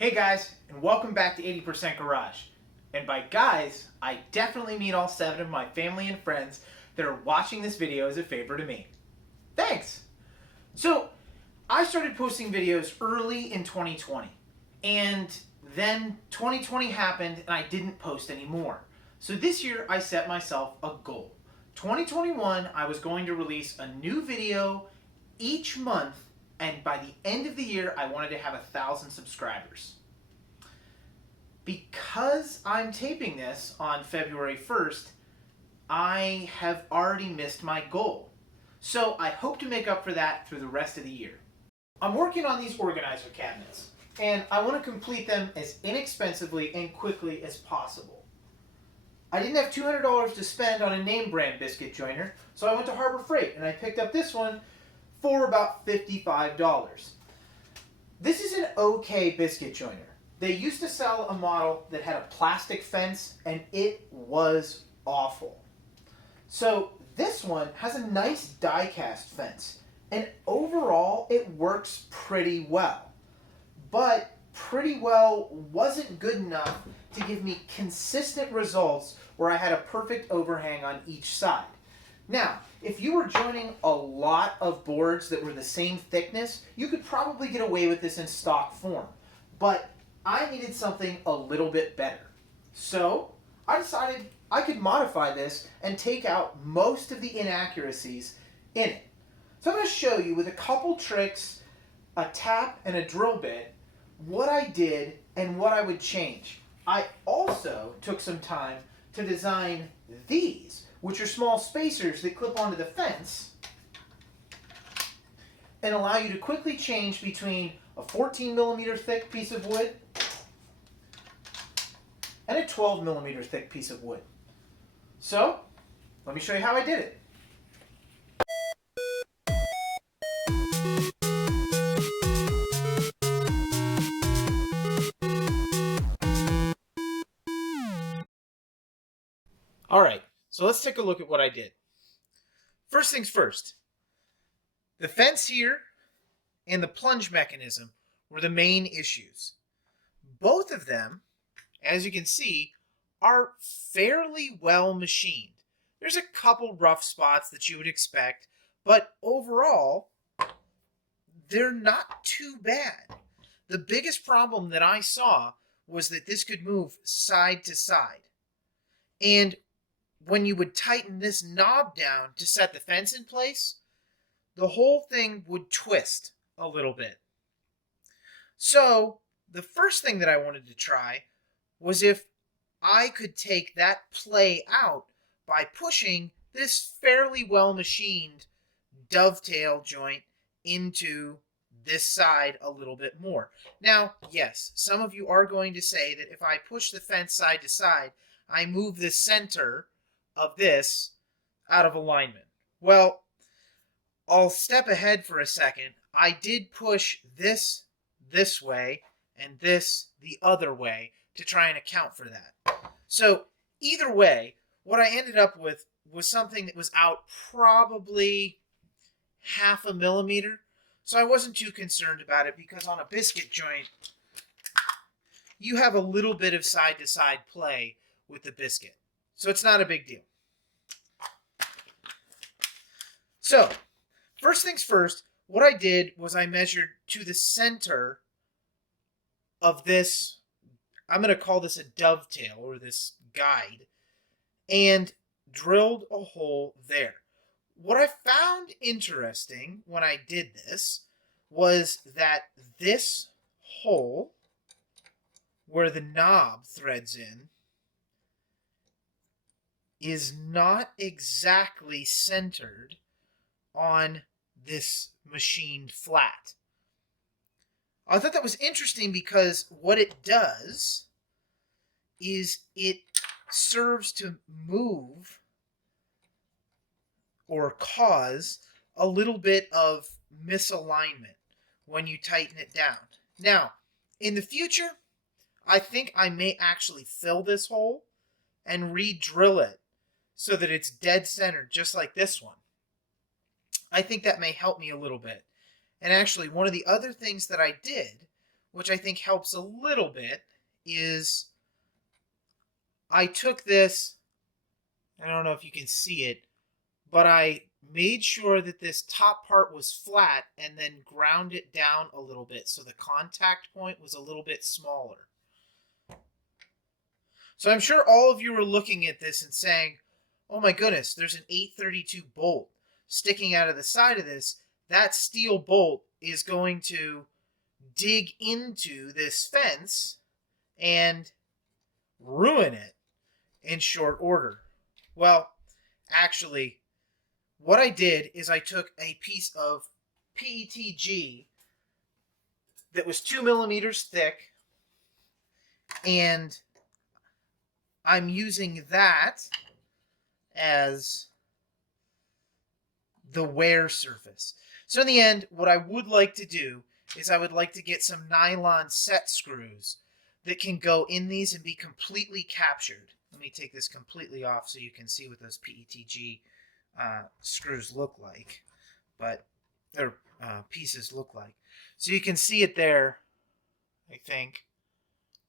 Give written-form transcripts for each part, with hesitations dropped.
Hey guys, and welcome back to 80% Garage. And by guys, I definitely mean all 7 of my family and friends that are watching this video as a favor to me. Thanks! So, I started posting videos early in 2020, and then 2020 happened and I didn't post anymore. So this year I set myself a goal. 2021, I was going to release a new video each month, and by the end of the year, I wanted to have 1,000 subscribers. Because I'm taping this on February 1st, I have already missed my goal. So I hope to make up for that through the rest of the year. I'm working on these organizer cabinets, and I want to complete them as inexpensively and quickly as possible. I didn't have $200 to spend on a name brand Biscuit Joiner, so I went to Harbor Freight and I picked up this one for about $55. This is an okay biscuit joiner. They used to sell a model that had a plastic fence and it was awful. So this one has a nice die-cast fence and overall it works pretty well. But pretty well wasn't good enough to give me consistent results where I had a perfect overhang on each side. Now, if you were joining a lot of boards that were the same thickness, you could probably get away with this in stock form. But I needed something a little bit better. So I decided I could modify this and take out most of the inaccuracies in it. So I'm going to show you with a couple tricks, a tap and a drill bit, what I did and what I would change. I also took some time to design these, which are small spacers that clip onto the fence and allow you to quickly change between a 14mm thick piece of wood and a 12mm thick piece of wood. So, let me show you how I did it. Alright, so let's take a look at what I did. First things first, the fence here and the plunge mechanism were the main issues. Both of them, as you can see, are fairly well machined. There's a couple rough spots that you would expect, but overall, they're not too bad. The biggest problem that I saw was that this could move side to side. And when you would tighten this knob down to set the fence in place, the whole thing would twist a little bit. So the first thing that I wanted to try was if I could take that play out by pushing this fairly well machined dovetail joint into this side a little bit more. Now, yes, some of you are going to say that if I push the fence side to side, I move the center of this out of alignment. Well, I'll step ahead for a second. I did push this way and this the other way to try and account for that. So either way, what I ended up with was something that was out probably 0.5 millimeter. So I wasn't too concerned about it because on a biscuit joint, you have a little bit of side-to-side play with the biscuit. So it's not a big deal. So, first things first, what I did was I measured to the center of this, I'm going to call this a dovetail or this guide, and drilled a hole there. What I found interesting when I did this was that this hole where the knob threads in is not exactly centered on this machined flat. I thought that was interesting because what it does is it serves to move or cause a little bit of misalignment when you tighten it down. Now, in the future, I think I may actually fill this hole and re-drill it so that it's dead centered, just like this one. I think that may help me a little bit. And actually, one of the other things that I did which I think helps a little bit, is I took this, I don't know if you can see it, but I made sure that this top part was flat and then ground it down a little bit so the contact point was a little bit smaller. So I'm sure all of you are looking at this and saying, oh my goodness, there's an 832 bolt sticking out of the side of this. That steel bolt is going to dig into this fence and ruin it in short order. Well, actually, what I did is I took a piece of PETG that was 2 millimeters thick, and I'm using that as the wear surface. So in the end, what I would like to do is I would like to get some nylon set screws that can go in these and be completely captured. Let me take this completely off so you can see what those PETG screws look like, but their pieces look like. So you can see it there, I think,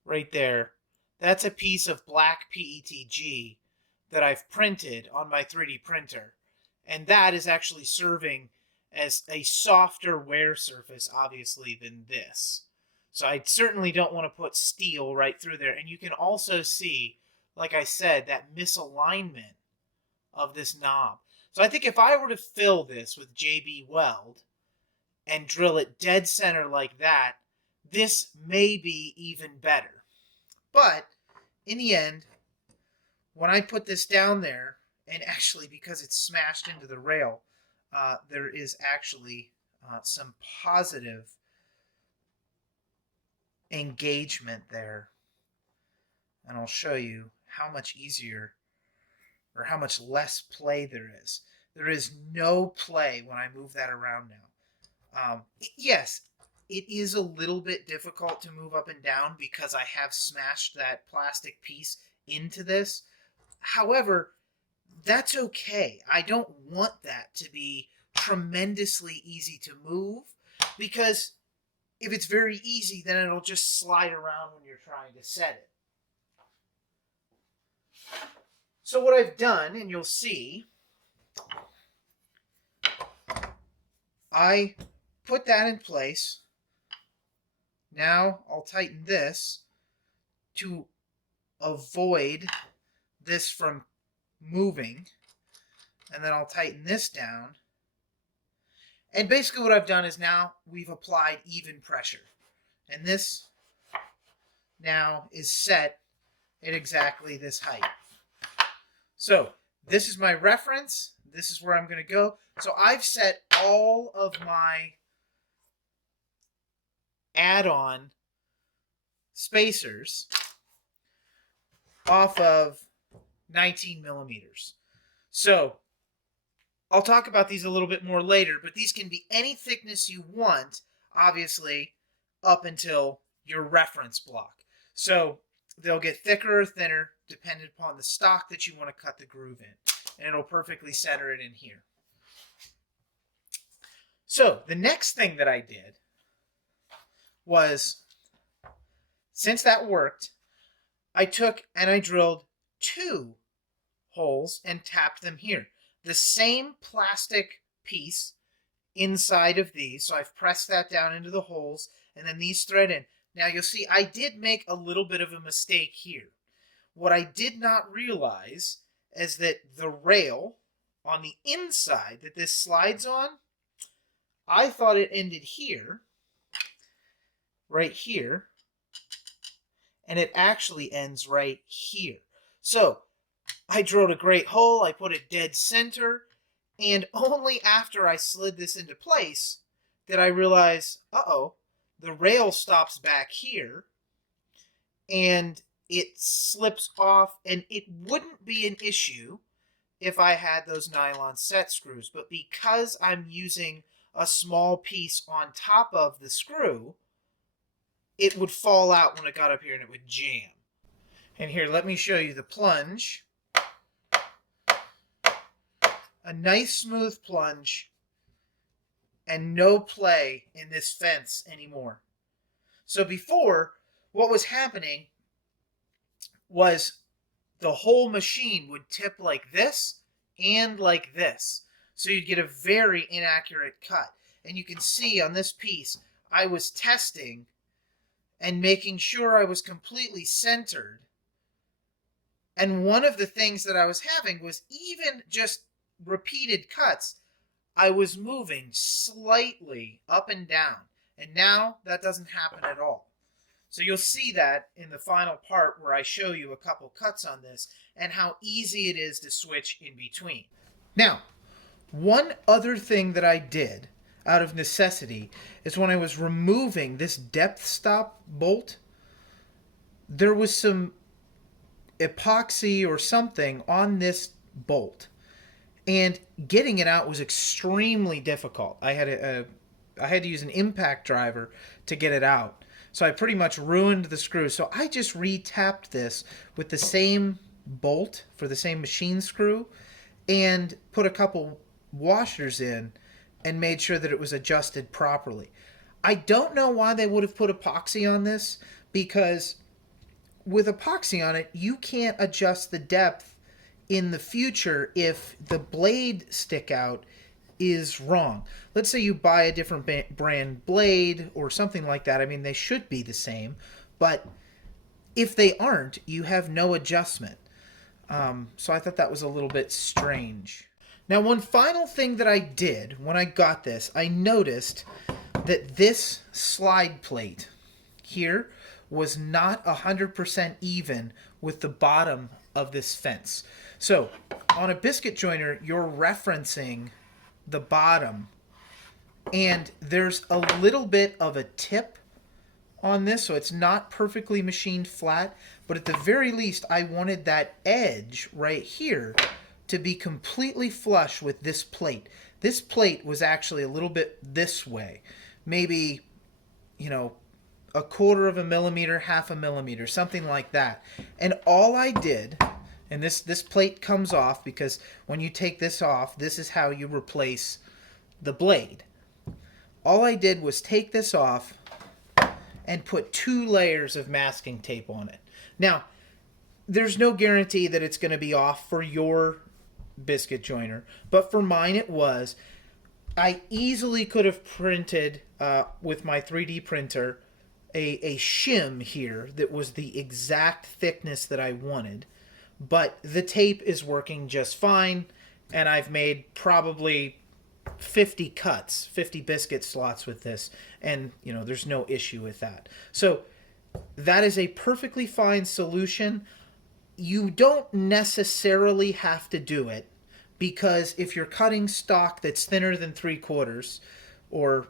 right there. That's a piece of black PETG that I've printed on my 3D printer. And that is actually serving as a softer wear surface, obviously, than this. So I certainly don't want to put steel right through there. And you can also see, like I said, that misalignment of this knob. So I think if I were to fill this with JB Weld and drill it dead center like that, this may be even better. But in the end, when I put this down there, and actually because it's smashed into the rail, there is actually some positive engagement there. And I'll show you how much easier or how much less play there is. There is no play when I move that around now. Yes, it is a little bit difficult to move up and down because I have smashed that plastic piece into this. However, that's okay. I don't want that to be tremendously easy to move, because if it's very easy, then it'll just slide around when you're trying to set it. So what I've done, and you'll see, I put that in place. Now I'll tighten this to avoid this from moving, and then I'll tighten this down. And basically what I've done is now we've applied even pressure, and this now is set at exactly this height. So this is my reference. This is where I'm going to go. So I've set all of my add-on spacers off of 19 millimeters. So I'll talk about these a little bit more later, but these can be any thickness you want, obviously, up until your reference block. So they'll get thicker or thinner depending upon the stock that you want to cut the groove in. And it'll perfectly center it in here. So the next thing that I did was, since that worked, I took and I drilled 2 holes and tapped them here. The same plastic piece inside of these. So I've pressed that down into the holes, and then these thread in. Now you'll see I did make a little bit of a mistake here. What I did not realize is that the rail on the inside that this slides on, I thought it ended here, right here, and it actually ends right here. So I drilled a great hole, I put it dead center, and only after I slid this into place did I realize, uh-oh, the rail stops back here, and it slips off, and it wouldn't be an issue if I had those nylon set screws, but because I'm using a small piece on top of the screw, it would fall out when it got up here and it would jam. And here, let me show you the plunge. A nice smooth plunge and no play in this fence anymore. So before, what was happening was the whole machine would tip like this and like this. So you'd get a very inaccurate cut. And you can see on this piece, I was testing and making sure I was completely centered. And one of the things that I was having was even just repeated cuts, I was moving slightly up and down. And now that doesn't happen at all. So you'll see that in the final part where I show you a couple cuts on this and how easy it is to switch in between. Now, one other thing that I did out of necessity is when I was removing this depth stop bolt, there was some epoxy or something on this bolt, and getting it out was extremely difficult. I had to use an impact driver to get it out. So I pretty much ruined the screw. So I just re-tapped this with the same bolt for the same machine screw and put a couple washers in and made sure that it was adjusted properly. I don't know why they would have put epoxy on this, because with epoxy on it, you can't adjust the depth in the future if the blade stick out is wrong. Let's say you buy a different brand blade or something like that. I mean, they should be the same, but if they aren't, you have no adjustment. So I thought that was a little bit strange. Now, one final thing that I did when I got this, I noticed that this slide plate here was not 100% even with the bottom of this fence. So on a biscuit joiner, you're referencing the bottom, and there's a little bit of a tip on this, so it's not perfectly machined flat, but at the very least I wanted that edge right here to be completely flush with this plate. This plate was actually a little bit this way, maybe, you know, a quarter of a millimeter, half a millimeter, something like that. And all I did, and this plate comes off because when you take this off, this is how you replace the blade. All I did was take this off and put 2 layers of masking tape on it. Now, there's no guarantee that it's going to be off for your biscuit joiner, but for mine it was. I easily could have printed with my 3D printer a shim here that was the exact thickness that I wanted, but the tape is working just fine, and I've made probably 50 cuts, 50 biscuit slots with this, and you know, there's no issue with that. So that is a perfectly fine solution. You don't necessarily have to do it, because if you're cutting stock that's thinner than 3/4, or,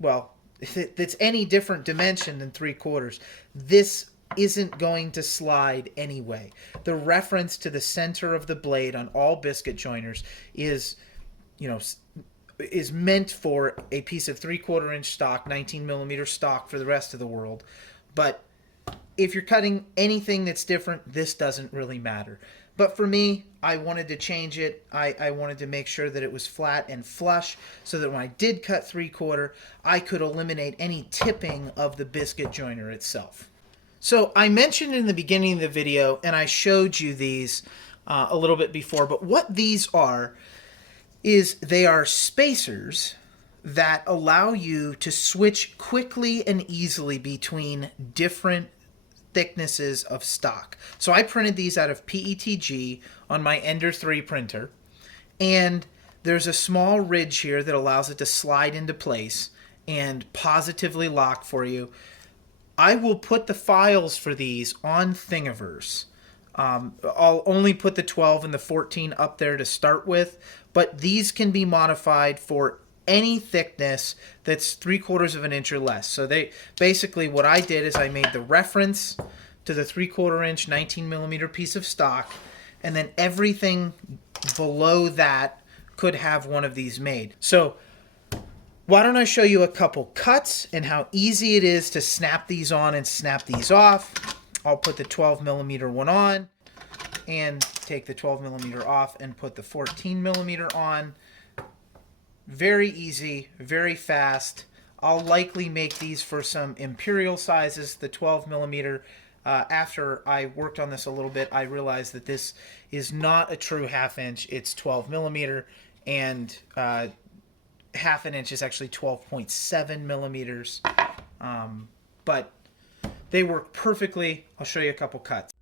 well, if it's any different dimension than 3/4, this isn't going to slide anyway. The reference to the center of the blade on all biscuit joiners is, you know, is meant for a piece of 3/4 inch stock, 19 millimeter stock for the rest of the world. But if you're cutting anything that's different, this doesn't really matter. But for me, I wanted to change it. I wanted to make sure that it was flat and flush so that when I did cut 3/4, I could eliminate any tipping of the biscuit joiner itself. So I mentioned in the beginning of the video, and I showed you these a little bit before, but what these are is they are spacers that allow you to switch quickly and easily between different thicknesses of stock. So I printed these out of PETG on my Ender 3 printer, and there's a small ridge here that allows it to slide into place and positively lock for you. I will put the files for these on Thingiverse. I'll only put the 12 and the 14 up there to start with, but these can be modified for any thickness that's 3/4 of an inch or less. So they basically, what I did is I made the reference to the 3/4 inch 19 millimeter piece of stock, and then everything below that could have one of these made. So why don't I show you a couple cuts and how easy it is to snap these on and snap these off. I'll put the 12 millimeter one on and take the 12 millimeter off and put the 14 millimeter on. Very easy, very fast. I'll likely make these for some imperial sizes, the 12 millimeter. After I worked on this a little bit, I realized that this is not a true half inch. It's 12 millimeter, and half an inch is actually 12.7 millimeters. But they work perfectly. I'll show you a couple cuts.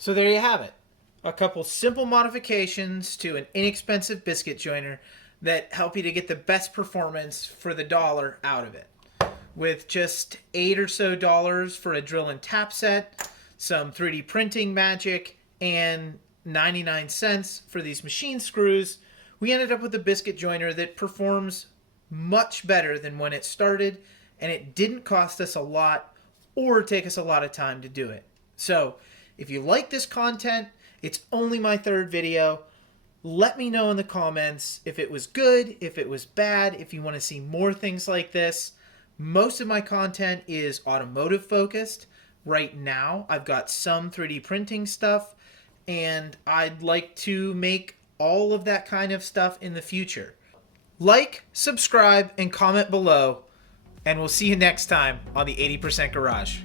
So there you have it. A couple simple modifications to an inexpensive biscuit joiner that help you to get the best performance for the dollar out of it. With just $8 or so for a drill and tap set, some 3D printing magic, and 99 cents for these machine screws, we ended up with a biscuit joiner that performs much better than when it started, and it didn't cost us a lot or take us a lot of time to do it. So if you like this content, it's only my third video. Let me know in the comments if it was good, if it was bad, if you want to see more things like this. Most of my content is automotive focused. Right now, I've got some 3D printing stuff, and I'd like to make all of that kind of stuff in the future. Like, subscribe, and comment below, and we'll see you next time on the 80% Garage.